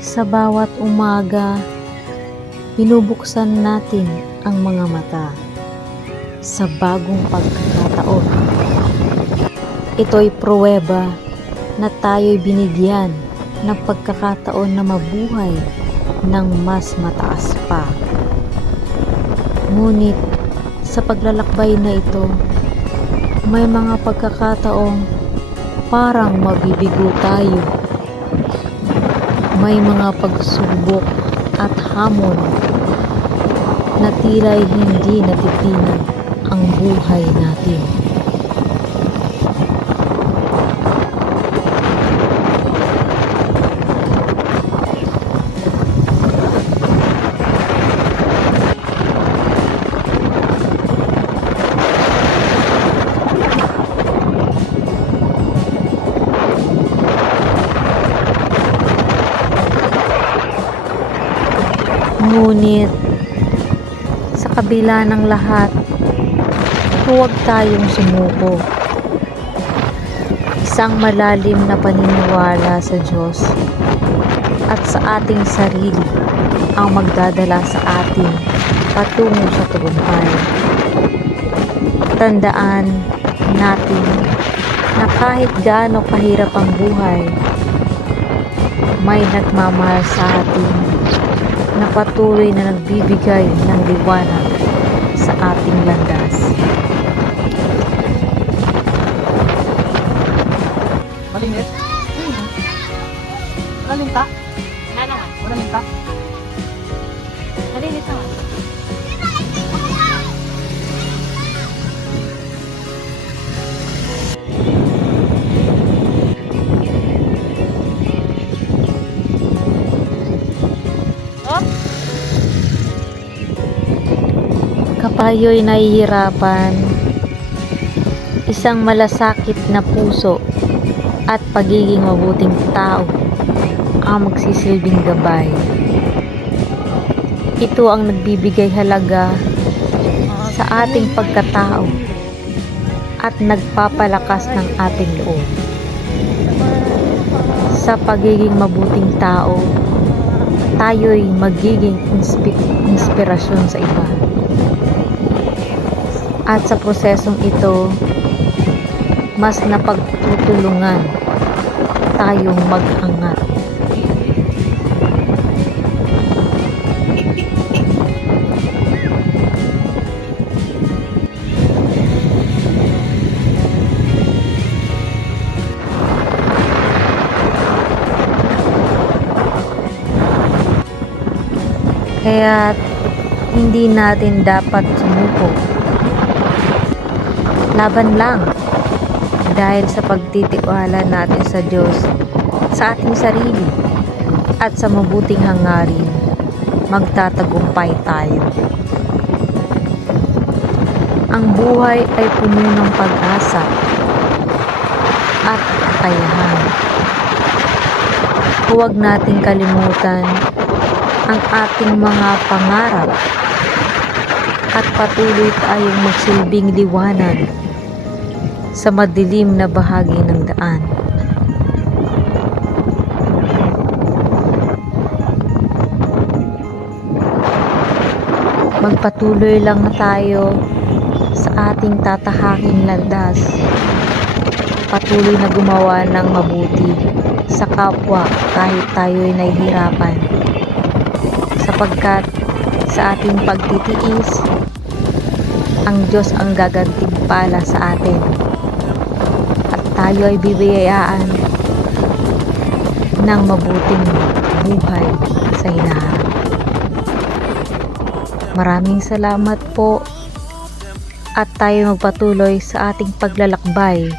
Sa bawat umaga, binubuksan natin ang mga mata sa bagong pagkakataon. Ito'y pruweba na tayo'y binigyan ng pagkakataon na mabuhay ng mas mataas pa. Ngunit sa paglalakbay na ito, may mga pagkakataong parang mabibigo tayo. May mga pagsubok at hamon na tila'y hindi natitinag ang buhay natin. Ngunit sa kabila ng lahat, huwag tayong sumuko. Isang malalim na paniniwala sa Diyos at sa ating sarili ang magdadala sa atin patungo sa tagumpay. Tandaan natin na kahit gaano kahirap ang buhay, may nagmamahal sa atin na patuloy na nagbibigay ng liwanag sa ating landas. Malinis? Malalim ka? Wala naman. Malalim ka? Malinis naman. Oh? Kapag tayo'y nahihirapan, isang malasakit na puso at pagiging mabuting tao ang magsisilbing gabay. Ito ang nagbibigay halaga sa ating pagkatao at nagpapalakas ng ating loob. Sa pagiging mabuting tao, tayo'y magiging inspirasyon sa iba. At sa prosesong ito, mas napagtutulungan tayong mag-angat. Kaya hindi natin dapat sumuko. Laban lang, dahil sa pagtitiwala natin sa Diyos, sa ating sarili, at sa mabuting hangarin, magtatagumpay tayo. Ang buhay ay puno ng pag-asa at kakayahan. Huwag nating kalimutan ang ating mga pangarap at patuloy tayong magsilbing liwanag sa madilim na bahagi ng daan. Magpatuloy lang tayo sa ating tatahaking landas. Patuloy na gumawa ng mabuti sa kapwa kahit tayo'y nahihirapan. Sapagkat sa ating pagtitiis, ang Diyos ang gagantimpala sa atin at tayo ay bibiyayaan ng mabuting buhay sa hinaharap. Maraming salamat po at tayo magpatuloy sa ating paglalakbay